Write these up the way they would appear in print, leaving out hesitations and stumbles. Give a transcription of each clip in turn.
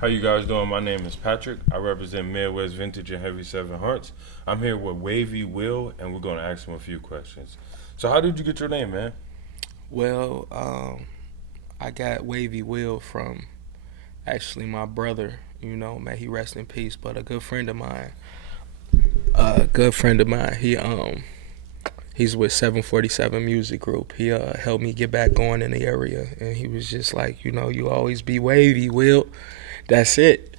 How you guys doing? My name is Patrick. I represent Midwest Vintage and Heavy Seven Hearts. I'm here with Wavy Will, and we're going to ask him a few questions. So, how did you get your name, man? Well, I got Wavy Will from actually my brother. May he rest in peace. But a good friend of mine, he's with 747 Music Group. He helped me get back going in the area, and he was just like, you always be Wavy Will. That's it.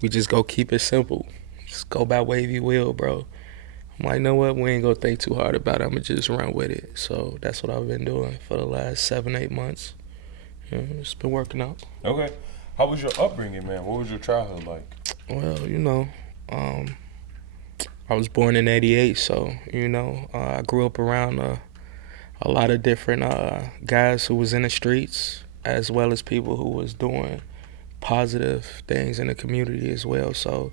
We just go keep it simple. Just go by Wavy Will, bro. I'm like, you know what? We ain't gonna think too hard about it. I'm gonna just run with it. So that's what I've been doing for the last 7, 8 months. Yeah, it's been working out. Okay. How was your upbringing, man? What was your childhood like? Well, um, I was born in '88, so I grew up around a lot of different guys who was in the streets, as well as people who was doing positive things in the community as well. So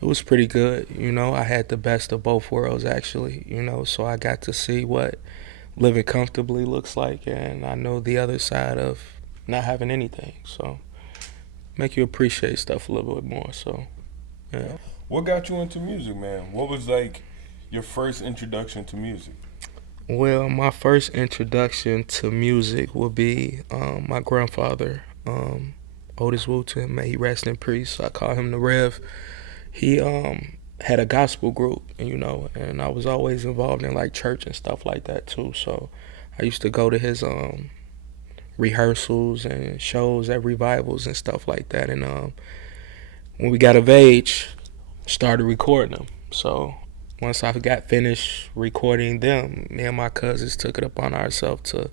it was pretty good. I had the best of both worlds actually. So I got to see what living comfortably looks like, and I know the other side of not having anything. So make you appreciate stuff a little bit more. So yeah. What got you into music, man? What was like your first introduction to music? Well, my first introduction to music would be my grandfather, Otis Wooten. May he rest in peace. I call him the Rev. He had a gospel group, and I was always involved in like church and stuff like that too. So I used to go to his rehearsals and shows at revivals and stuff like that. And when we got of age, started recording them. So once I got finished recording them, me and my cousins took it upon ourselves to,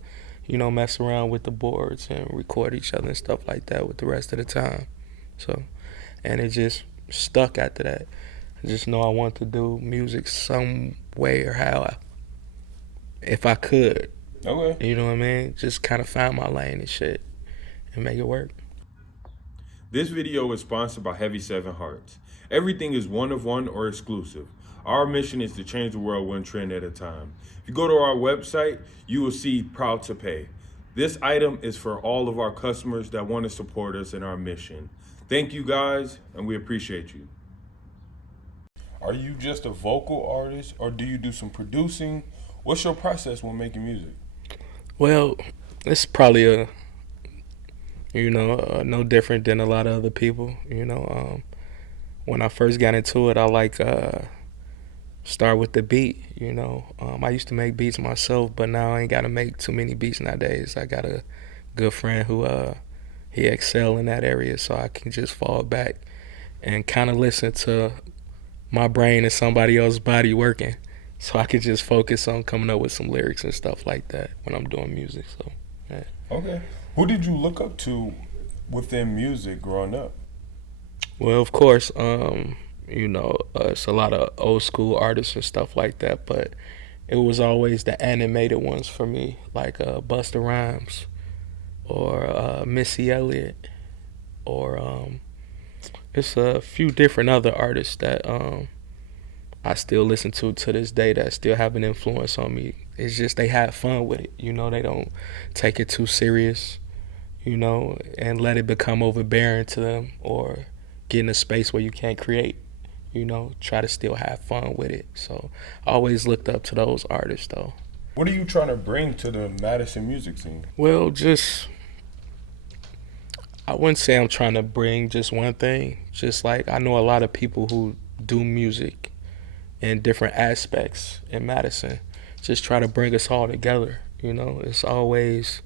mess around with the boards and record each other and stuff like that with the rest of the time. So, and it just stuck after that. I just know I want to do music some way or how, if I could. Okay. You know what I mean? Just kind of find my lane and shit and make it work. This video is sponsored by Heavy Seven Hearts. Everything is one of one or exclusive. Our mission is to change the world one trend at a time. If you go to our website, you will see Proud to Pay. This item is for all of our customers that want to support us in our mission. Thank you guys, and we appreciate you. Are you just a vocal artist, or do you do some producing? What's your process when making music? Well, it's probably no different than a lot of other people. When I first got into it, I like start with the beat. I used to make beats myself, but now I ain't gotta make too many beats nowadays. I got a good friend who he excel in that area, so I can just fall back and kind of listen to my brain and somebody else's body working, so I can just focus on coming up with some lyrics and stuff like that when I'm doing music. So yeah. Okay. Who did you look up to within music growing up? Well, of course, it's a lot of old school artists and stuff like that, but it was always the animated ones for me, like Busta Rhymes or Missy Elliott, or it's a few different other artists that I still listen to this day that still have an influence on me. It's just they have fun with it, they don't take it too serious, and let it become overbearing to them, or get in a space where you can't create. Try to still have fun with it. So I always looked up to those artists though. What are you trying to bring to the Madison music scene? Well, just I wouldn't say I'm trying to bring just one thing. Just like I know a lot of people who do music in different aspects in Madison. Just try to bring us all together. It's always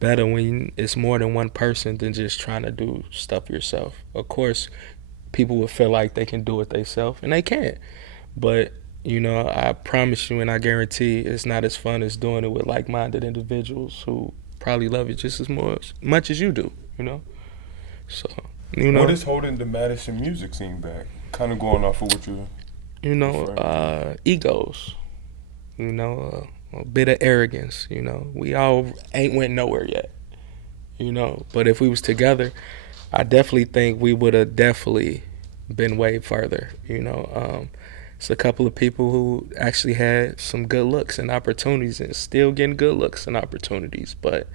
better when it's more than one person than just trying to do stuff yourself. Of course, people would feel like they can do it themselves, and they can. But I promise you, and I guarantee, it's not as fun as doing it with like-minded individuals who probably love it just as much as you do. So What is holding the Madison music scene back? Kind of going off of what you're referring to. Egos. A bit of arrogance. We all ain't went nowhere yet. But if we was together, I definitely think we would have definitely been way further. It's a couple of people who actually had some good looks and opportunities, and still getting good looks and opportunities. But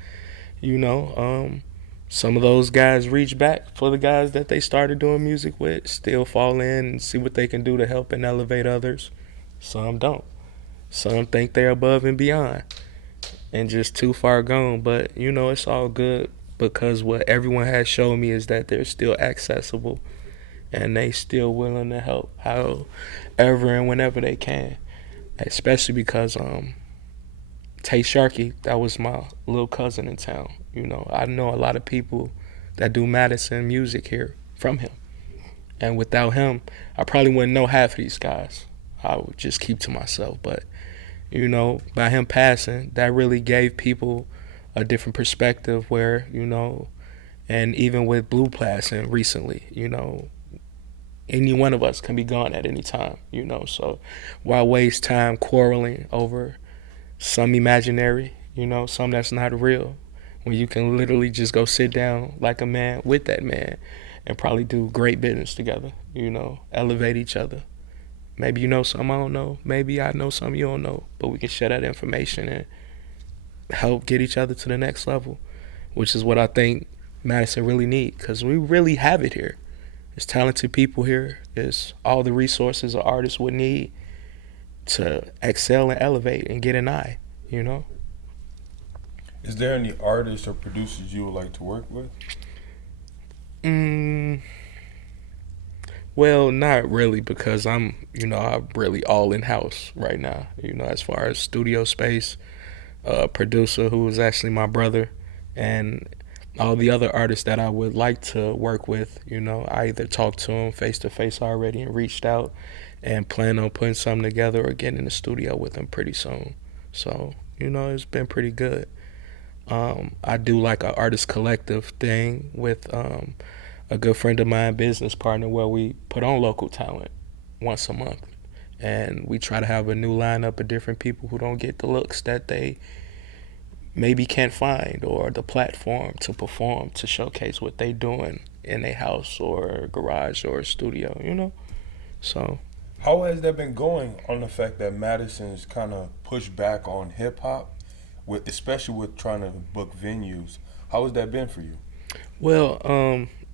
Some of those guys reach back for the guys that they started doing music with, still fall in and see what they can do to help and elevate others. Some don't. Some think they're above and beyond and just too far gone. But it's all good because what everyone has shown me is that they're still accessible and they still willing to help however and whenever they can. Especially because Tay Sharkey, that was my little cousin in town. I know a lot of people that do Madison music here from him. And without him, I probably wouldn't know half of these guys. I would just keep to myself. But, by him passing, that really gave people a different perspective where, and even with Blue passing recently, any one of us can be gone at any time, So why waste time quarreling over some imaginary, some that's not real, when you can literally just go sit down like a man with that man and probably do great business together, elevate each other. Maybe you know something I don't know. Maybe I know something you don't know. But we can share that information and help get each other to the next level, which is what I think Madison really needs, because we really have it here. There's talented people here. There's all the resources an artist would need to excel and elevate and get an eye, Is there any artists or producers you would like to work with? Well, not really, because I'm really all in-house right now, as far as studio space, producer who is actually my brother, and all the other artists that I would like to work with, I either talked to them face-to-face already and reached out and plan on putting something together or getting in the studio with them pretty soon. So, it's been pretty good. I do like an artist collective thing with a good friend of mine, business partner, where we put on local talent once a month. And we try to have a new lineup of different people who don't get the looks that they maybe can't find or the platform to perform, to showcase what they doing in a house or garage or studio, So How has that been going on the fact that Madison's kind of pushed back on hip hop, especially with trying to book venues? How has that been for you? Well,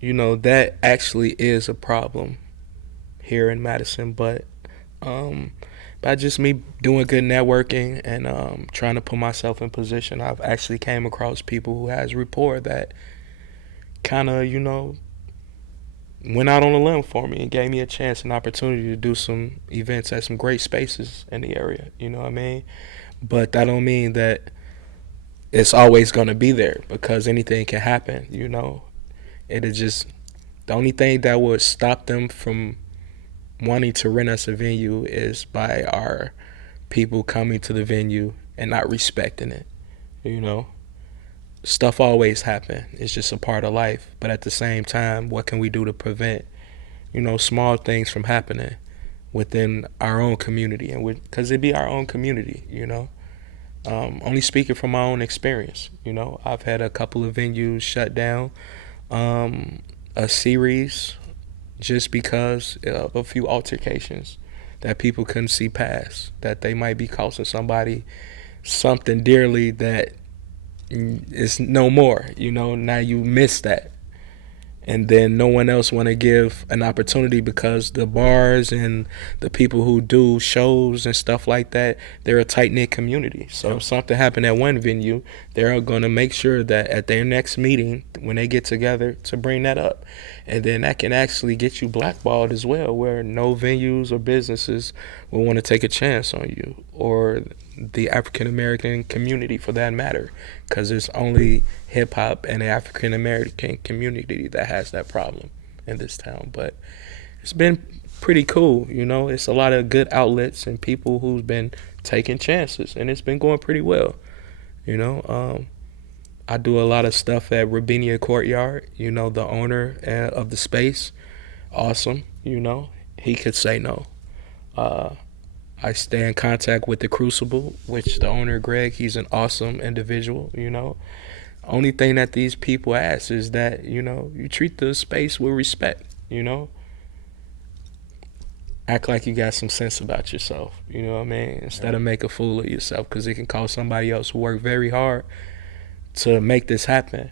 that actually is a problem here in Madison, but by just me doing good networking and trying to put myself in position, I've actually came across people who has rapport that kind of, went out on a limb for me and gave me a chance and opportunity to do some events at some great spaces in the area, you know what I mean? But that don't mean that it's always going to be there, because anything can happen, It is just the only thing that would stop them from wanting to rent us a venue is by our people coming to the venue and not respecting it, Stuff always happen. It's just a part of life. But at the same time, what can we do to prevent, small things from happening within our own community? And because it be our own community, Only speaking from my own experience, I've had a couple of venues shut down, a series, just because of a few altercations that people couldn't see past, that they might be costing somebody something dearly that is no more, now you miss that. And then no one else want to give an opportunity, because the bars and the people who do shows and stuff like that, they're a tight-knit community. So if something happened at one venue, they're going to make sure that at their next meeting, when they get together, to bring that up. And then that can actually get you blackballed as well, where no venues or businesses will want to take a chance on you, or the African American community for that matter, because it's only hip hop and the African American community that has that problem in this town. But it's been pretty cool, It's a lot of good outlets and people who's been taking chances, and it's been going pretty well, I do a lot of stuff at Rabinia Courtyard, the owner of the space. Awesome, he could say no. I stay in contact with the Crucible, which the owner, Greg, he's an awesome individual, Only thing that these people ask is that, you treat the space with respect, Act like you got some sense about yourself, you know what I mean? Instead of make a fool of yourself, because it can cost somebody else who worked very hard to make this happen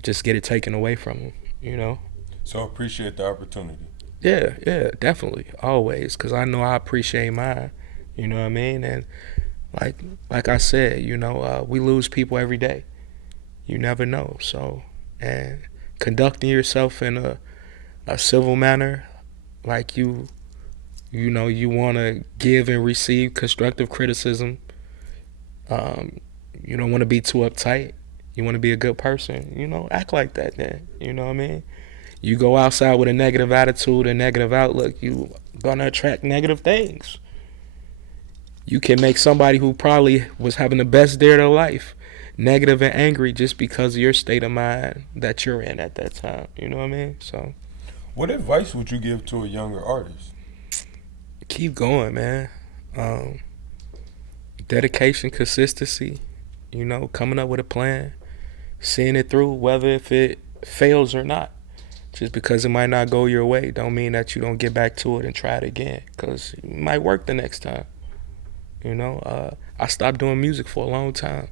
just get it taken away from them, you know? So appreciate the opportunity. Yeah, yeah, definitely, always, because I know I appreciate mine, you know what I mean? And like like I said, we lose people every day. You never know. So, and conducting yourself in a civil manner, like you want to give and receive constructive criticism. Um, you don't want to be too uptight. You want to be a good person. Act like that. Then you know what I mean. You go outside with a negative attitude, a negative outlook, you gonna attract negative things. You can make somebody who probably was having the best day of their life negative and angry just because of your state of mind that you're in at that time. You know what I mean? So What advice would you give to a younger artist? keep going, man. Um, Dedication, consistency, coming up with a plan, seeing it through, whether if it fails or not. Just because it might not go your way don't mean that you don't get back to it and try it again, because it might work the next time. I stopped doing music for a long time,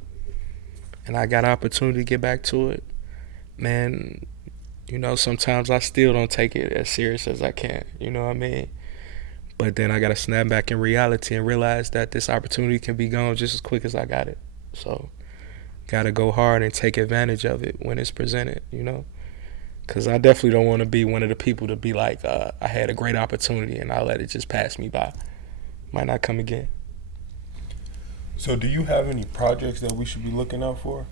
and I got an opportunity to get back to it. Man, sometimes I still don't take it as serious as I can. You know what I mean? But then I got to snap back in reality and realize that this opportunity can be gone just as quick as I got it. So, got to go hard and take advantage of it when it's presented. Because I definitely don't want to be one of the people to be like, I had a great opportunity and I let it just pass me by. Might not come again. So do you have any projects that we should be looking out for?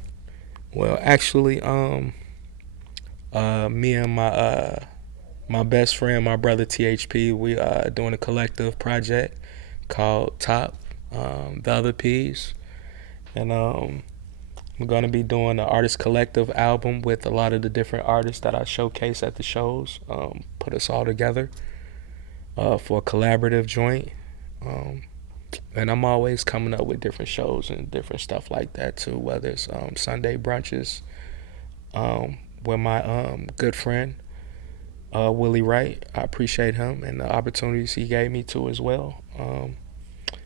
Well, actually, me and my best friend, my brother THP, we doing a collective project called Top, the Other P's, and we're gonna be doing an artist collective album with a lot of the different artists that I showcase at the shows. Put us all together for a collaborative joint. And I'm always coming up with different shows and different stuff like that too, whether it's Sunday brunches with my good friend Willie Wright. I appreciate him and the opportunities he gave me too as well.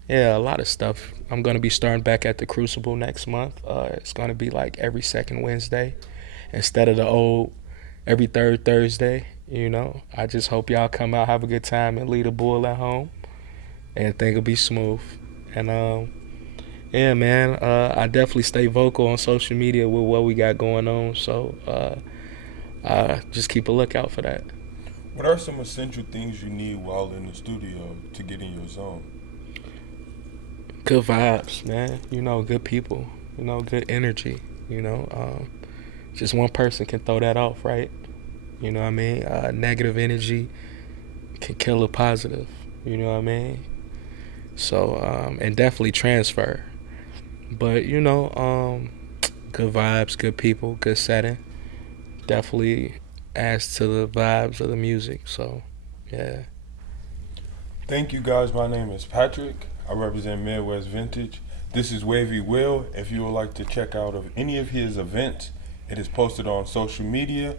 Yeah, a lot of stuff. I'm going to be starting back at the Crucible next month. It's going to be like every second Wednesday instead of the old every third Thursday. I just hope y'all come out, have a good time, and leave the bull at home, and think it'll be smooth. And yeah, man, I definitely stay vocal on social media with what we got going on. So just keep a lookout for that. What are some essential things you need while in the studio to get in your zone? Good vibes, man. Good people. Good energy. Just one person can throw that off, right? You know what I mean? Negative energy can kill a positive. You know what I mean? So, and definitely transfer. But, good vibes, good people, good setting. Definitely adds to the vibes of the music. So, yeah. Thank you guys. My name is Patrick. I represent Midwest Vintage. This is Wavy Will. If you would like to check out of any of his events, it is posted on social media